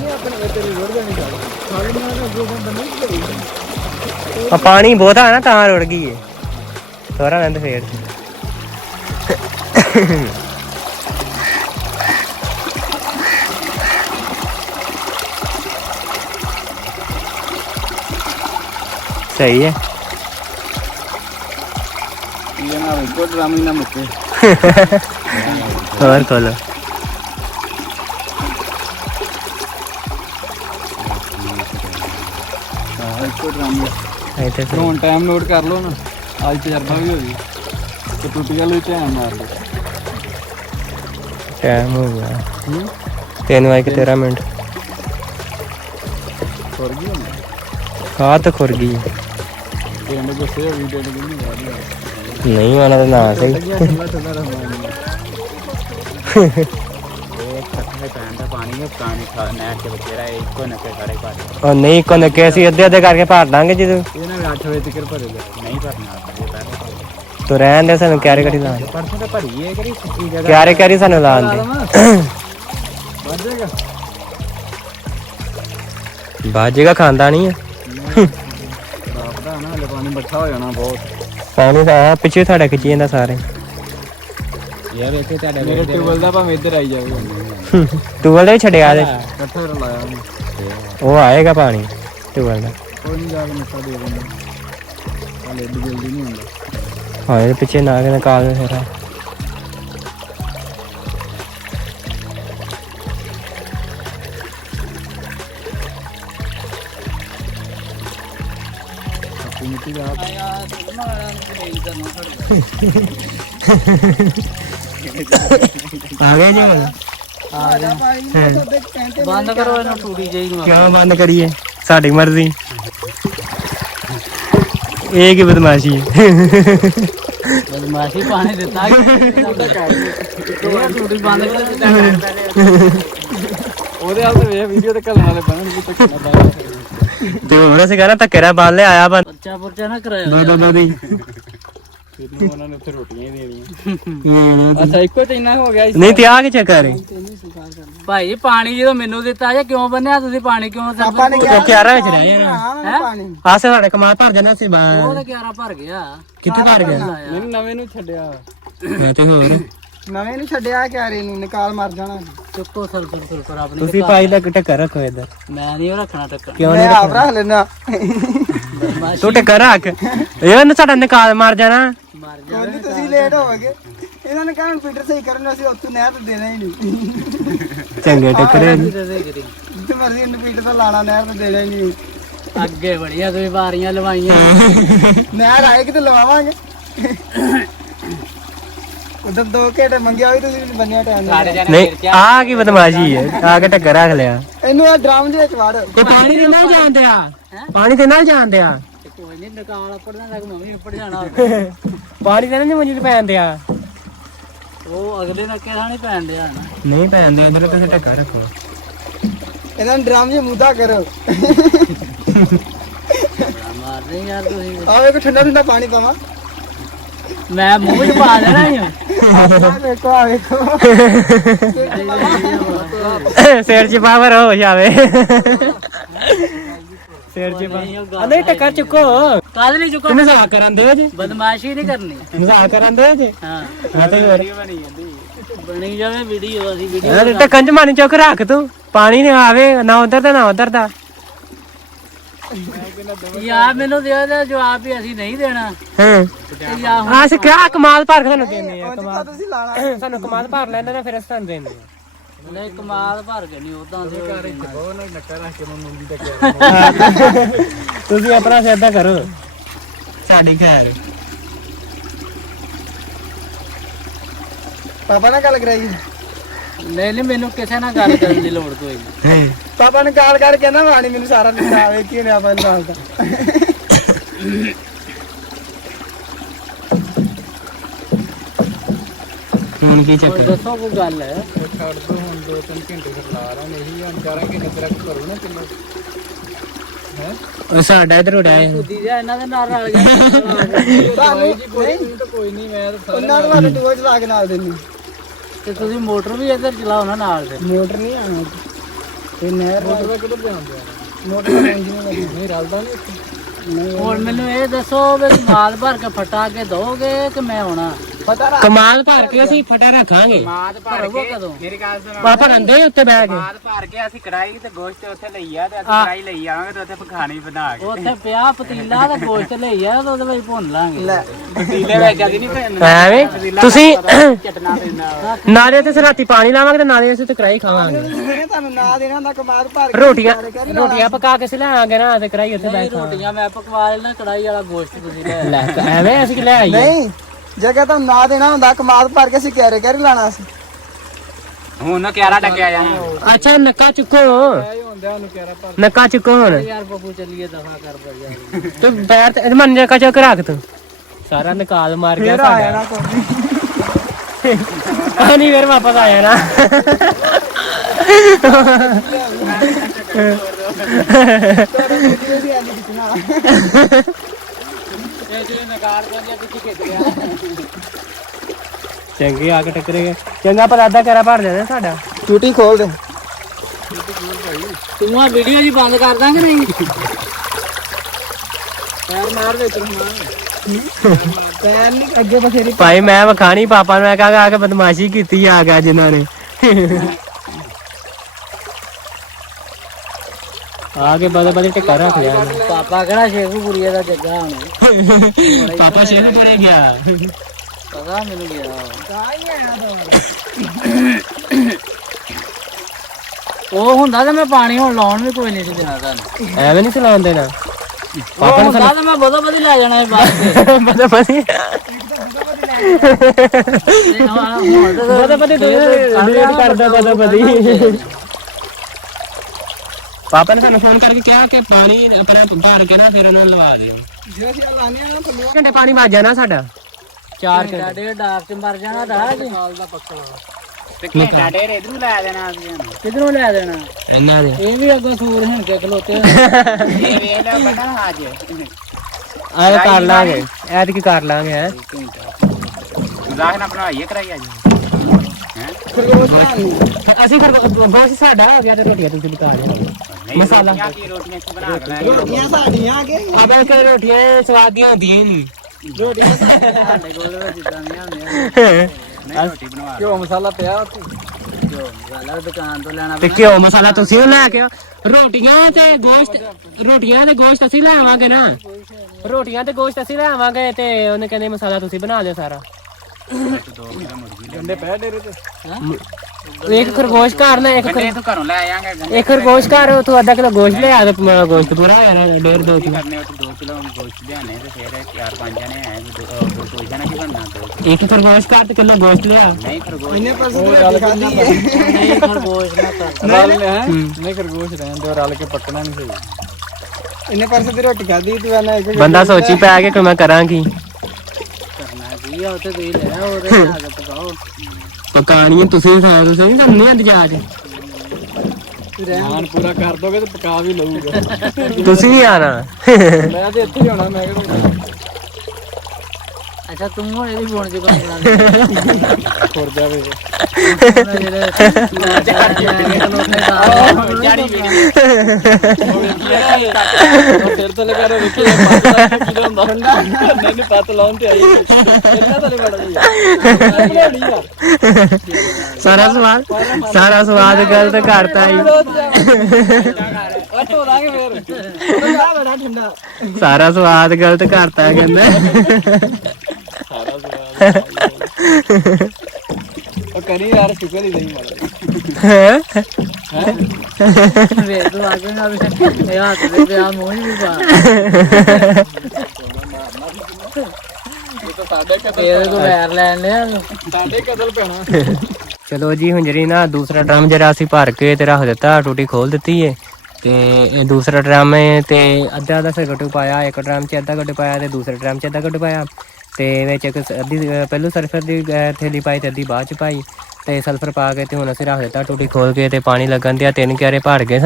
ਆ ਪਾਣੀ ਬਹੁਤ ਆ ਨਾ ਤਾਂ ਰੁੜ ਗਈ ਏ ਥੋੜਾ ਲੈਂਦੇ ਫੇਰ ਸਹੀ ਹੈ ਇਹ ਨਾ ਇੱਕੋ ਡਰਾਮੀ ਨਾ ਮੁੱਕੇ ਹੋਰ ਕੋਲ ਹਾਂ ਇੱਕੋ ਡਰਾਮੀ ਇੱਥੇ ਫਿਰ ਹੁਣ ਟਾਈਮ ਨੋਟ ਕਰ ਲਓ ਨਾ ਅੱਜ ਤਜਰਬਾ ਵੀ ਹੋ ਗਈ ਤੇ ਟੁੱਟੀ ਗੱਲ ਵਿੱਚ ਧਿਆਨ ਮਾਰ ਲਓ ਟਾਈਮ ਹੋ ਗਿਆ 3:13 ਮਿੰਟ ਹੋਰ ਵੀ ਹੋਣਾ ਖਾਹ ਤਾਂ ਖੁਰ ਗਈ ਪਿੰਡ ਗੁੱਸੇ ਹੋ ਗਈ ਪਿੰਡ ਨਹੀਂ ਵਾਦੀ ਨਹੀਂ ਆਣਾ ਤਾਂ ਨਾ ਸਹੀ ਠੰਡਾ ਠੰਡਾ ਰਹਿਣਾ ਇਹ ਇਕੱਠੇ ਪੈਣ ਦਾ ਪਾਣੀ ਹੈ ਪਾਣੀ ਨਹਿਰ ਦੇ ਵਿੱਚ ਜਿਹੜਾ ਇੱਕੋ ਨੱਕੇ ਸਾਰੇ ਪਾ ਦੇ ਉਹ ਨਹੀਂ ਕੋ ਨੱਕੇ ਅਸੀਂ ਅੱਧੇ ਅੱਧੇ ਕਰਕੇ ਭਰ ਦਾਂਗੇ ਜਦੋਂ ਇਹ ਨਾ 8 ਵਜੇ ਤੱਕ ਭਰੇਗਾ ਨਹੀਂ ਭਰਨਾ ਇਹ ਪਹਿਲਾਂ ਭਰ ਤੂੰ ਰਹਿਣ ਦੇ ਸਾਨੂੰ ਕਿਆਰੇ ਕਰੀ ਲਾ ਪਰਸੋਂ ਤਾਂ ਭਰੀ ਹੈ ਕਰੀ ਸੁੱਕੀ ਜਗ੍ਹਾ ਕਿਆਰੇ ਕਰੀ ਸਾਨੂੰ ਲਾਣ ਦੇ ਵੱਧ ਜਾਏਗਾ ਬਾਜੇਗਾ ਖਾਂਦਾ ਨਹੀਂ ਹੈ ਬਾਪਦਾ ਨਾ ਹਲੇ ਪਾਣੀ ਬੱਠਾ ਹੋ ਜਾਣਾ ਬਹੁਤ ਪਾਣੀ ਤਾਂ ਆ ਪਿੱਛੇ ਤੁਹਾਡਾ ਖਿੱਚੀ ਜਾਂਦਾ ਸਾਰੇ ਯਾਰ ਇੱਥੇ ਤੁਹਾਡੇ ਮੇਰੇ ਟਿਊਬਲ ਦਾ ਭਾਵੇਂ ਇੱਧਰ ਆਈ ਜਾਵੇ ਟੂਵਲ ਦੇ ਛੱਡਿਆ ਦੇ ਇਕੱਠੇ ਰਲਾਇਆ ਉਹਨੇ ਉਹ ਆਏਗਾ ਪਾਣੀ ਟੂਵਲ ਦਾ ਕੋਈ ਨਹੀਂ ਜਾ ਕੇ ਮੱਥਾ ਦੇ ਦਿੰਦੇ ਹਲੇ ਏਡੀ ਜਲਦੀ ਨਹੀਂ ਹੁੰਦਾ ਹਾਂ ਇਹਦੇ ਪਿੱਛੇ ਨਾ ਕੇ ਨਿਕਾਲ ਦੇ ਸਾਰਾ ਮਿੱਟੀ ਦਾ ਆ ਗਏ ਜੀ ਹੁਣ ਆ ਜਾ ਪਾਣੀ ਨੂੰ ਤੇ ਕਹਿੰਦੇ ਬੰਦ ਕਰੋ ਇਹਨੂੰ ਟੂਟੀ ਜਾਈ ਨੂੰ ਕਿਉਂ ਬੰਦ ਕਰੀਏ ਸਾਡੀ ਮਰਜ਼ੀ ਇਹ ਕੀ ਬਦਮਾਸ਼ੀ ਹੈ ਬਦਮਾਸ਼ੀ ਪਾਣੀ ਦਿੱਤਾ ਟੂਟੀ ਬੰਦ ਕਰ ਦਿੱਤਾ ਉਹਦੇ ਹਾਲ ਤੇ ਵੇਖ ਵੀਡੀਓ ਤੇ ਘੱਲਣ ਵਾਲੇ ਬਣਨ ਵੀ ਧੱਕਣਾ ਪਾਇਆ ਤੇ ਹੋਰ ਅਸੀਂ ਕਹਿੰਦਾ ਧੱਕੇ ਨਾਲ ਬਾਲ ਲੈ ਆਇਆ ਬੰਦ ਬੱਚਾ ਪੁਰਚਾ ਨਾ ਕਰਾਇਆ ਦਾਦਾ ਦਾਦੀ ਫਿਰ ਉਹਨਾਂ ਨੇ ਉੱਥੇ ਰੋਟੀਆਂ ਹੀ ਦੇਣੀਆਂ ਅੱਛਾ ਇੱਕੋ ਤੇ ਇੰਨਾ ਹੋ ਗਿਆ ਨਹੀਂ ਤੇ ਆ ਕੇ ਚੱਕਰ ਹੈ ਭਾਈ ਪਾਣੀ ਜਦੋਂ ਮੈਨੂੰ ਦਿੱਤਾ ਜੇ ਕਿਉਂ ਬੰਨਿਆ ਤੁਸੀਂ ਪਾਣੀ ਕਿਉਂ ਆਪਾਂ ਨੇ ਉਹ ਕਿਆਰਾ ਵਿੱਚ ਰਹਿ ਜਾਣਾ ਹਾਂ ਪਾਣੀ ਆਸੇ ਸਾਡੇ ਕਮਾਲ ਭਰ ਜਾਣਾ ਸੀ ਉਹ ਤਾਂ 11 ਭਰ ਗਿਆ ਕਿੱਥੇ ਭਰ ਗਿਆ ਮੈਨੂੰ ਨਵੇਂ ਨੂੰ ਛੱਡਿਆ ਮੈਂ ਤੇ ਹੋਰ ਨਵੇਂ ਨੂੰ ਛੱਡਿਆ ਕਿਆਰੇ ਨੂੰ ਨਿਕਾਲ ਮਰ ਜਾਣਾ ਚੁੱਕੋ ਸਲਫਰ ਆਪਣੀ ਤੁਸੀਂ ਪਾਈ ਦਾ ਟੱਕਰ ਰੱਖੋ ਇੱਧਰ ਮੈਂ ਨਹੀਂ ਰੱਖਣਾ ਟੱਕਰ ਕਿਉਂ ਮੈਂ ਨਹੀਂ ਆਪ ਰੱਖ ਲੈਣਾ ਤੂੰ ਟੱਕਰ ਰੱਖ ਇਹ ਨਾ ਸਾਡਾ ਨਿਕਾਲ ਮਾਰ ਜਾਣਾ ਮਰ ਕੋਈ ਨੀ, ਤੁਸੀਂ ਲੇਟ ਹੋਵੋਗੇ ਇਹਨਾਂ ਨੇ ਕਹਿਣ ਪੀਟਰ ਸਹੀ ਕਰਨ ਅਸੀਂ ਉੱਥੋਂ ਨਹਿਰ ਤੇ ਦੇਣਾ ਹੀ ਨਹੀਂ ਚੰਗੇ ਟੱਕਰੇ ਜਿੱਥੇ ਮਰਜ਼ੀ ਇਹਨੂੰ ਪੀਟਰ ਦਾ ਲਾਣਾ ਨਹਿਰ ਤੇ ਦੇਣਾ ਹੀ ਨਹੀਂ ਅੱਗੇ ਬੜੀਆਂ ਤੁਸੀਂ ਵਾਰੀਆਂ ਲਵਾਈਆਂ ਨਹਿਰ ਆਏਗੀ ਤੇ ਲਵਾਵਾਂਗੇ ਉਧਰ 2 ਘੰਟੇ ਮੰਗਿਆ ਹੋਈ ਤੁਸੀਂ ਬੰਨਿਆ ਟਾਈਮ ਸਾਰੇ ਨਹੀਂ ਜਣੇ ਨਹੀਂ ਆ ਕੀ ਬਦਮਾਸ਼ੀ ਹੈ ਆ ਕੇ ਟੱਕਰ ਰੱਖ ਲਿਆ ਇਹਨੂੰ ਆ ਡਰਾਮ ਦੇ ਵਿੱਚ ਵੜ ਕੋਈ ਪਾਣੀ ਦੇ ਨਾਲ ਜਾਂਦੇ ਆ ਪਾਣੀ ਦੇ ਨਾਲ ਜਾਂਦੇ ਆ ਕੋਈ ਨਹੀਂ ਨਿਕਾਲ ਉੱਪੜਨਾ ਤੱਕ ਮੈਂ ਵੀ ਉੱਪੜ ਜਾਣਾ ਪਾਣੀ ਦੇ ਨਾਲ ਮੁੰਜੀ ਪੈਂਦੇ ਆ ਉਹ ਅਗਲੇ ਨੱਕੇ ਥਾਂ ਨਹੀਂ ਪੈਣ ਡਿਆ ਨਾ ਨਹੀਂ ਪੈਂਦੇ ਇਧਰ ਤੁਸੀਂ ਟੱਕਰ ਰੱਖੋ ਇਹਨਾਂ ਨੂੰ ਡਰਾਮ ਜੇ ਮੁੱਦਾ ਕਰੋ ਮਾਰਦੇ ਯਾਰ ਤੁਸੀਂ ਆ ਵੇਖੋ ਠੰਡਾ ਠੰਡਾ ਪਾਣੀ ਪਾਵਾਂ ਮੈਂ ਮੂੰਹ ਵਿੱਚ ਪਾ ਦੇਣਾ ਹੀ ਆ ਵੇਖੋ ਆ ਵੇਖੋ ਸਿਰ 'ਚ ਪਾਵਰ ਹੋ ਜਾਵੇ ਸਿਰ 'ਚ ਨਹੀਂ ਟੱਕਾ ਚੁੱਕੋ ਕਾਹਦੇ ਲਈ ਚੁੱਕੋ ਮਜ਼ਾਕ ਕਰਨ ਦੇ ਜੇ ਬਦਮਾਸ਼ੀ ਨਹੀਂ ਕਰਨੀ ਮਜ਼ਾਕ ਕਰਨ ਦੇ ਜੇ ਹਾਂ ਹਾਂ ਤੇ ਹੋਰ ਬਣੀ ਜਾਵੇ ਵੀਡੀਓ ਅਸੀਂ ਵੀਡੀਓ ਯਾਰ ਟੱਕਣ 'ਚ ਮਾਨੀ ਚੁੱਕ ਰੱਖ ਤੂੰ ਪਾਣੀ ਨਾ ਆਵੇ ਨਾ ਉਧਰ ਦਾ ਨਾ ਉਧਰ ਦਾ ਯਾਰ ਮੈਨੂੰ ਦਿਓ ਦਾ ਜਵਾਬ ਵੀ ਅਸੀਂ ਨਹੀਂ ਦੇਣਾ ਹਾਂ ਤੇ ਯਾ ਹੁਣ ਅਸੀਂ ਕਿਹਾ ਕਮਾਲ ਭਰ ਕੇ ਸਾਨੂੰ ਦਿੰਦੇ ਆ ਕਮਾਲ ਤੁਸੀਂ ਲਾਣਾ ਸਾਨੂੰ ਕਮਾਲ ਭਰ ਲੈਂਦੇ ਨਾ ਫਿਰ ਅਸੀਂ ਤੁਹਾਨੂੰ ਦਿੰਦੇ ਆ ਨਹੀਂ ਕਮਾਲ ਭਰ ਕੇ ਨਹੀਂ ਉਦਾਂ ਦੇ ਘਰ ਇੱਕ ਤੁਸੀਂ ਆਪਣਾ ਸਿੱਧਾ ਕਰੋ ਸਾਡੀ ਖੈਰ ਪਾਪਾ ਨਾਲ ਗੱਲ ਕਰਾਈ ਨਹੀਂ ਮੈਨੂੰ ਕਿਸੇ ਨਾਲ ਗੱਲ ਕਰਨ ਦੀ ਲੋੜ ਕੋਈ ਨਹੀਂ ਪਾਪਾ ਨੇ ਗਾਲ ਕਰਕੇ ਕਹਿੰਦਾ ਵਾਣੀ ਮੈਨੂੰ ਸਾਰਾ ਲਿਖਾ ਵੇ ਕੀ ਰਿਹਾ ਆਪਾਂ ਨਾਲ ਦਾ ਹੁਣ ਕੀ ਚੱਕਰ ਦੱਸੋ ਕੋਈ ਗੱਲ ਹੈ ਛੱਡ ਦੋ ਹੁਣ 2-3 ਘੰਟੇ ਫਿਰ ਲਾ ਲਾਂਗੇ ਇਹੀ ਹੁਣ 4 ਘੰਟੇ ਤੇਰਾ ਕਰੋ ਨਾ ਕਿੰਨਾ ਉਹ ਸਾਡਾ ਇਧਰ ਉਡਾਏ ਕੁੱਦੀ ਜਾ ਇਹਨਾਂ ਦੇ ਨਾਲ ਰਲ ਗਿਆ ਕੋਈ ਨਹੀਂ ਮੈਂ ਤਾਂ ਉਹਨਾਂ ਨੂੰ ਵਾਲੇ ਟੂਰ ਚਲਾ ਕੇ ਨਾਲ ਦੇਣੀ ਤੇ ਤੁਸੀਂ ਮੋਟਰ ਵੀ ਇੱਧਰ ਚਲਾਓ ਨਾ ਨਾਲ ਤੇ ਮੋਟਰ ਨਹੀਂ ਆਣਾ ਤੇ ਨਹਿਰ ਮੋਟਰ ਦਾ ਕਿੱਧਰ ਜਾਂਦੇ ਆ ਮੋਟਰ ਦਾ ਇੰਜਨ ਨਹੀਂ ਰਲਦਾ ਨਹੀਂ ਹੁਣ ਮੈਨੂੰ ਇਹ ਦੱਸੋ ਵੀ ਮਾਲ ਭਰ ਕੇ ਫਟਾ ਕੇ ਦੋਗੇ ਕਿ ਮੈਂ ਆਉਣਾ ਪਤਾ ਰਾ ਕਮਾਲ ਭਰ ਕੇ ਅਸੀਂ ਫਟਾ ਰੱਖਾਂਗੇ ਮਾਦ ਭਰ ਭਰੋਗੇ ਕੇ ਕਦੋਂ ਮੇਰੀ ਗੱਲ ਸੁਣ ਪਾਪਾ ਰੰਦੇ ਉੱਤੇ ਬਹਿ ਕੇ ਮਾਦ ਭਰ ਕੇ ਅਸੀਂ ਕੜਾਈ ਤੇ ਗੋਸ਼ਤ ਉੱਥੇ ਲਈ ਆ ਤੇ ਅਸੀਂ ਕੜਾਈ ਲਈ ਆਵਾਂਗੇ ਤੇ ਉੱਥੇ ਪਖਾਣੀ ਬਣਾ ਕੇ ਉੱਥੇ ਪਿਆ ਪਤੀਲਾ ਤੇ ਗੋਸ਼ਤ ਲਈ ਆ ਤੇ ਉਹਦੇ ਵਿੱਚ ਭੁੰਨ ਲਾਂਗੇ ਲੈ ਪਤੀਲੇ ਵਿੱਚ ਅਸੀਂ ਨਹੀਂ ਭੈਣ ਐਵੇਂ ਤੁਸੀਂ ਚਟਣਾ ਪੈਂਦਾ ਨਾਲੇ ਤੇ ਰਾਤੀ ਪਾਣੀ ਲਾਵਾਂਗੇ ਤੇ ਨਾਲੇ ਅਸੀਂ ਤੇ ਕੜਾਈ ਖਾਵਾਂਗੇ ਇਹ ਤੁਹਾਨੂੰ ਨਾ ਦੇਣਾ ਹੁੰਦਾ ਕਮਾਦ ਭਰ ਕੇ ਰੋਟੀਆਂ ਪਕਾ ਕੇ ਸਿਲਾਵਾਂਗੇ ਨਾ ਤੇ ਕੜਾਈ ਉੱਤੇ ਬੈਠ ਰੋਟੀਆਂ ਮੈਂ ਪਕਵਾ ਲੈਣਾ ਕੜਾਈ ਵਾਲਾ ਗੋਸ਼ਤ ਤੁਸੀਂ ਲੈ ਲੈ ਐਵੇਂ ਅਸੀਂ ਲੈ ਆਈਏ ਨਹੀਂ ਜੇ ਕਿ ਤੁਹਾਨੂੰ ਨਾ ਦੇਣਾ ਹੁੰਦਾ ਕਮਾਦ ਭਰ ਕੇ ਅਸੀਂ ਕਹਿ ਲਾਣਾ ਸੀ ਹੁਣ ਨਾ ਕਿਆਰਾ ਡੱਕਿਆ ਜਾਣਾ ਅੱਛਾ ਨੱਕਾ ਚੁੱਕੋ ਨੱਕਾ ਚੁੱਕੋ ਹੁਣ ਯਾਰ ਬੱਬੂ ਚੱਲੀਏ ਦਫਾ ਕਰ ਬਈ ਤੂੰ ਪੈਰ ਤੇ ਮਨ ਨੱਕਾ ਚੁੱਕ ਰੱਖ ਤੂੰ ਸਾਰਾ ਨਿਕਾਲ ਮਾਰ ਗਿਆ ਫੇਰ ਆ ਜਾਣਾ ਸਾਡਾ ਨਹੀਂ ਫੇਰ ਵਾਪਸ ਆ ਜਾਣਾ ਚੰਗੇ ਆ ਕੇ ਟੱਕਰੇਗਾ ਚੰਗਾ ਪਰ ਅੱਧਾ ਕਰਾ ਭਰ ਦੇਣਾ ਸਾਡਾ ਟੂਟੀ ਖੋਲ ਦੇ ਤੂੰ ਆ ਵੀਡੀਓ ਜੀ ਬੰਦ ਕਰ ਦਾਂਗੇ ਨਹੀਂ ਪੈਰ ਮਾਰ ਦੇ ਤੂੰ ਪੈਰ ਨਹੀਂ ਅੱਗੇ ਬਥੇਰੀ ਭਾਈ ਮੈਂ ਵਖਾਣੀ ਪਾਪਾ ਨੂੰ ਮੈਂ ਕਹਾਂਗਾ ਆ ਕੇ ਬਦਮਾਸ਼ੀ ਕੀਤੀ ਆ ਗਿਆ ਜਿਨ੍ਹਾਂ ਨੇ ਆ ਕੇ ਬੜੇ ਬੜੇ ਟਿੱਕਾ ਰੱਖ ਲਿਆ ਪਾਪਾ ਕਿਹੜਾ ਸ਼ੇਖੂਪੁਰੀਏ ਦਾ ਜੱਗਾ ਹੁਣ ਪਾਪਾ ਸ਼ੇਰ ਪਰੇ ਗਿਆ ਪਤਾ ਮੈਨੂੰ ਗਿਆ ਉਹ ਹੁੰਦਾ ਤੇ ਮੈਂ ਪਾਣੀ ਹੁਣ ਲਾਉਣ ਵੀ ਕੋਈ ਨਹੀਂ ਸੀ ਦੇਣਾ ਤੁਹਾਨੂੰ ਐਵੇਂ ਨਹੀਂ ਚਲਾਉਣ ਦੇਣਾ ਪਾਪਾ ਨੂੰ ਹੁੰਦਾ ਤੇ ਮੈਂ ਬਦੋ ਬਦੀ ਲੈ ਜਾਣਾ ਇਹ ਬਾਅਦ ਬਦਾ ਬਦੀ ਬਦਾ ਬਦੀ ਡਿਲੀਟ ਕਰਦਾ ਬਦਾ ਬਦੀ ਪਾਪਾ ਨੇ ਸਾਨੂੰ ਫੋਨ ਕਰਕੇ ਕਿਹਾ ਕਿ ਪਾਣੀ ਆਪਣਾ ਭਰ ਕੇ ਨਾ ਫਿਰ ਉਹਨਾਂ ਨੂੰ ਲਵਾ ਦਿਓ ਜੇ ਅਸੀਂ ਲਾਣੇ ਆ ਨਾ ਥੱਲੇ ਘੰਟੇ ਪਾਣੀ ਵੱਜ ਜਾਣਾ ਸਾਡਾ 4 ਘੰਟਾ ਡੇਢ ਡਾਰ ਚ ਮਰ ਜਾਣਾ ਦਾ ਜੀ ਤੇ ਘੰਟਾ ਡੇਰ ਇਧਰੋਂ ਲੈ ਜਾਣਾ ਅਸੀਂ ਕਿਧਰੋਂ ਲੈ ਦੇਣਾ ਇਹਨਾਂ ਦੇ ਇਹ ਵੀ ਅੱਗੋਂ ਸੂਰ ਹਿਣ ਕੇ ਖਲੋਤੇ ਇਹ ਵੇਖ ਲੈ ਬਟਨ ਅੱਜ ਆਏ ਕਰ ਲਾਂਗੇ ਐਤਕੀ ਕਰ ਲਾਂਗੇ ਹੈ ਜ਼ਾਹਿਰ ਨਾ ਬਣਾਈਏ ਕਰਾਈ ਅੱਜ ਅਸੀਂ ਫਿਰ ਗੋਸ਼ ਸਾਡਾ ਹੋ ਗਿਆ ਤੇ ਰੋਟੀਆਂ ਤੁਸੀਂ ਬਤਾ ਦੇ ਮਸਾਲਾ ਕੀ ਰੋਟੀਆਂ ਚ ਬਣਾ ਕੇ ਲੈ ਰੋਟੀਆਂ ਸਾਡੀਆਂ ਆ ਕੇ ਆਬੇ ਕਿ ਰੋਟੀਆਂ ਸਵਾਦੀਆਂ ਹੁੰਦੀਆਂ ਨਹੀਂ ਰੋਟੀਆਂ ਸਾਡੇ ਕੋਲ ਵਿੱਚ ਜਿੱਦਾਂ ਦੀਆਂ ਹੁੰਦੀਆਂ ਨਹੀਂ ਰੋਟੀ ਬਣਵਾ ਘਿਓ ਮਸਾਲਾ ਪਿਆ ਉੱਥੇ ਜੋ ਵਾਲਾ ਦੁਕਾਨ ਤੋਂ ਲੈਣਾ ਤੇ ਘਿਓ ਮਸਾਲਾ ਤੁਸੀਂ ਉਹ ਲੈ ਕੇ ਆਓ। ਰੋਟੀਆਂ ਤੇ ਗੋਸ਼ਤ ਅਸੀਂ ਲੈ ਆਵਾਂਗੇ ਨਾ ਰੋਟੀਆਂ ਤੇ ਗੋਸ਼ਤ ਅਸੀਂ ਲੈ ਆਵਾਂਗੇ ਤੇ ਉਹਨੇ ਕਹਿੰਦੇ ਮਸਾਲਾ ਤੁਸੀਂ ਬਣਾ ਦਿਓ ਸਾਰਾ ਗੰਡੇ ਪੈ ਡੇਰੇ ਤੇ ਇੱਕ ਖਰਗੋਸ਼ ਘਰ ਨਾ ਇੱਕ ਗੰਡੇ ਤੂੰ ਘਰੋਂ ਲੈ ਆਵਾਂਗੇ ਇੱਕ ਖਰਗੋਸ਼ ਘਰ ਉਥੋਂ ਅੱਧਾ ਕਿਲੋ ਗੋਸ਼ਤ ਲਿਆ ਤੇ ਗੋਸ਼ਤ ਪੂਰਾ ਹੋ ਜਾਣਾ 1.5 2 ਕਿਲੋ ਕਰਨੇ ਉੱਤੇ 2 ਕਿਲੋ ਗੋਸ਼ਤ ਲਿਆਣੇ ਤੇ ਫਿਰ 4-5 ਜਣੇ ਆਏ ਦੋ ਜਣੇ ਕੀ ਬਣਨਾ ਦੋ ਇੱਕ ਖਰਗੋਸ਼ ਘਰ ਤੇ ਕਿਲੋ ਗੋਸ਼ਤ ਲਿਆ ਨਹੀਂ ਖਰਗੋਸ਼ ਇਹਨੇ ਪਾਸੇ ਰੋਟੀ ਖਾਦੀ ਹੈ ਨਹੀਂ ਖਰਗੋਸ਼ ਨਾ ਕਰ ਨਹੀਂ ਖਰਗੋਸ਼ ਰਹਿਣ ਦੇ ਰਲ ਕੇ ਪੱਕਣਾ ਨਹੀਂ ਸਹੀ ਇਹਨੇ ਪਾਸੇ ਦੀ ਰੋਟੀ ਖਾਦੀ ਤੂੰ ਨਾ ਇੱਕ ਬੰਦਾ ਸੋਚੀ ਪੈ ਕੇ ਮੈਂ ਕਰਾਂਗੀ ਕਰਨਾ ਕੀ ਆ ਉੱਥੇ ਤੁਸੀਂ ਲੈ ਉਹਦੇ ਨਾਲ ਪਕਾਓ ਪਕਾਣੀਆਂ ਤੁਸੀਂ ਨਹੀਂ ਸਾਨੂੰ ਆਂਦੀ ਜਾ ਕੇ ਰਹਿਣ ਪੂਰਾ ਕਰ ਦੋਗੇ ਤੇ ਪਕਾ ਵੀ ਲਊਗਾ ਤੁਸੀਂ ਵੀ ਆਣਾ ਮੈਂ ਤੇ ਇੱਥੇ ਹੀ ਹੋਣਾ ਮੈਂ ਕਿਹੜਾ ਅੱਛਾ ਤੂੰ ਹੁਣ ਇਹਦੀ ਫੋਨ 'ਚ ਗੱਲ ਖੁਰ ਜਾਵੇ ਜਿਹੜੇ ਫਿਰ ਤੋਂ ਲਗਾ ਰੋ ਵੇਖੀ ਕੀ ਹੁੰਦਾ ਮੈਨੂੰ ਪਤ ਲਾਉਣ ਤੇ ਆਈ ਇਹਨਾਂ ਤਾਂ ਨਹੀਂ ਬੜਾ ਯਾਰ ਸਾਰਾ ਸਵਾਦ ਗਲਤ ਕਰਤਾ ਜੀ। ਧੋ ਲਾਂਗੇ ਫੇਰ ਠੰਡਾ ਬੜਾ ਠੰਡਾ ਸਾਰਾ ਸਵਾਦ ਗਲਤ ਕਰਤਾ ਕਹਿੰਦਾ। ਸਾਰਾ ਸਵਾਲ ਉਹ ਕਰੀ ਯਾਰ ਸ਼ੁਕਰ ਹੀ ਨਹੀਂ ਮਾਰਾ ਵੇ ਤੂੰ ਆ ਕੇ ਨਾ ਇਹ ਹੱਥ ਦੇ ਪਿਆ ਮੂੰਹ ਵੀ ਪਾ ਇਹ ਤਾਂ ਸਾਡੇ ਕਤਲ ਇਹਦੇ ਤੋਂ ਵੈਰ ਲੈਣ ਲਿਆ ਸਾਡੇ ਕਤਲ ਪੈਣਾ ਚਲੋ ਜੀ ਹੁਣ ਜਿਹੜੀ ਨਾ ਦੂਸਰਾ ਡਰਮ ਜਿਹੜਾ ਅਸੀਂ ਭਰ ਕੇ ਤੇ ਰੱਖ ਦਿੱਤਾ, ਟੂਟੀ ਖੋਲ ਦਿੱਤੀ ਏ ਤੇ ਇਹ ਦੂਸਰਾ ਡਰਮ ਹੈ ਤੇ ਅੱਧਾ ਦਾ ਗੱਟੂ ਪਾਇਆ, ਇੱਕ ਡਰਮ 'ਚ ਅੱਧਾ ਗੱਟੂ ਪਾਇਆ ਤੇ ਦੂਸਰੇ ਡਰਮ 'ਚ ਅੱਧਾ ਗੱਟੂ ਪਾਇਆ ਤੇ ਵਿੱਚ ਇੱਕ ਅੱਧੀ ਪਹਿਲੂ ਸਲਫਰ ਦੀ ਥੈਲੀ ਪਾਈ ਤੇ ਅੱਧੀ ਬਾਅਦ 'ਚ ਪਾਈ ਤੇ ਸਲਫਰ ਪਾ ਕੇ ਤੇ ਹੁਣ ਅਸੀਂ ਰੱਖ ਦਿੱਤਾ ਟੂਟੀ ਖੋਲ ਕੇ ਤੇ ਪਾਣੀ ਲੱਗਣ ਦਿਆ। 3 ਕਿਆਰੇ ਭਰ ਗਏ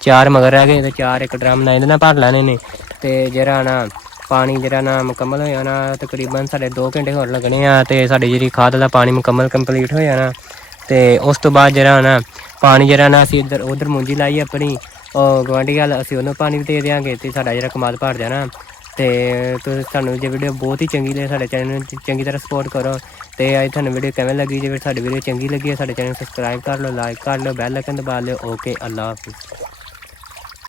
ਚਾਰ ਮਗਰ ਰਹਿ ਗਏ ਤੇ 4 ਇੱਕ ਡਰਮ ਨਾਲ ਇਹਦੇ ਨਾਲ ਭਰ ਲੈਣੇ ਨੇ ਤੇ ਜਿਹੜਾ ਨਾ ਪਾਣੀ ਜਿਹੜਾ ਨਾ ਮੁਕੰਮਲ ਹੋ ਜਾਣਾ ਤਕਰੀਬਨ ਸਾਡੇ 2 ਘੰਟੇ ਹੋਰ ਲੱਗਣੇ ਆ ਤੇ ਸਾਡੀ ਜਿਹੜੀ ਖਾਦ ਦਾ ਪਾਣੀ ਮੁਕੰਮਲ ਕੰਪਲੀਟ ਹੋ ਜਾਣਾ ਤੇ ਉਸ ਤੋਂ ਬਾਅਦ ਜਿਹੜਾ ਨਾ ਪਾਣੀ ਜਿਹੜਾ ਨਾ ਅਸੀਂ ਉਧਰ ਮੂੰਜੀ ਲਾਈ ਆਪਣੀ ਉਹ ਗਵਾਂਢੀ ਵੱਲ ਅਸੀਂ ਉਹਨੂੰ ਪਾਣੀ ਵੀ ਦੇ ਦਿਆਂਗੇ ਤੇ ਸਾਡਾ ਜਿਹੜਾ ਕਮਾਦ ਭਰ ਜਾਣਾ। ਤੇ ਤੁਸੀਂ ਸਾਨੂੰ ਜੇ ਵੀਡੀਓ ਬਹੁਤ ਹੀ ਚੰਗੀ ਲੱਗੇ ਸਾਡੇ ਚੈਨਲ ਨੂੰ ਚੰਗੀ ਤਰ੍ਹਾਂ ਸਪੋਰਟ ਕਰੋ ਤੇ ਅੱਜ ਤੁਹਾਨੂੰ ਵੀਡੀਓ ਕਿਵੇਂ ਲੱਗੀ, ਜੇ ਸਾਡੀ ਵੀਡੀਓ ਚੰਗੀ ਲੱਗੀ ਹੈ ਸਾਡੇ ਚੈਨਲ ਨੂੰ ਸਬਸਕ੍ਰਾਈਬ ਕਰ ਲਓ, ਲਾਈਕ ਕਰ ਲਓ, ਬੈਲ ਆਈਕਨ ਦਬਾ ਲਿਓ। ਓਕੇ, ਅੱਲਾ ਹਾਫਿਜ਼।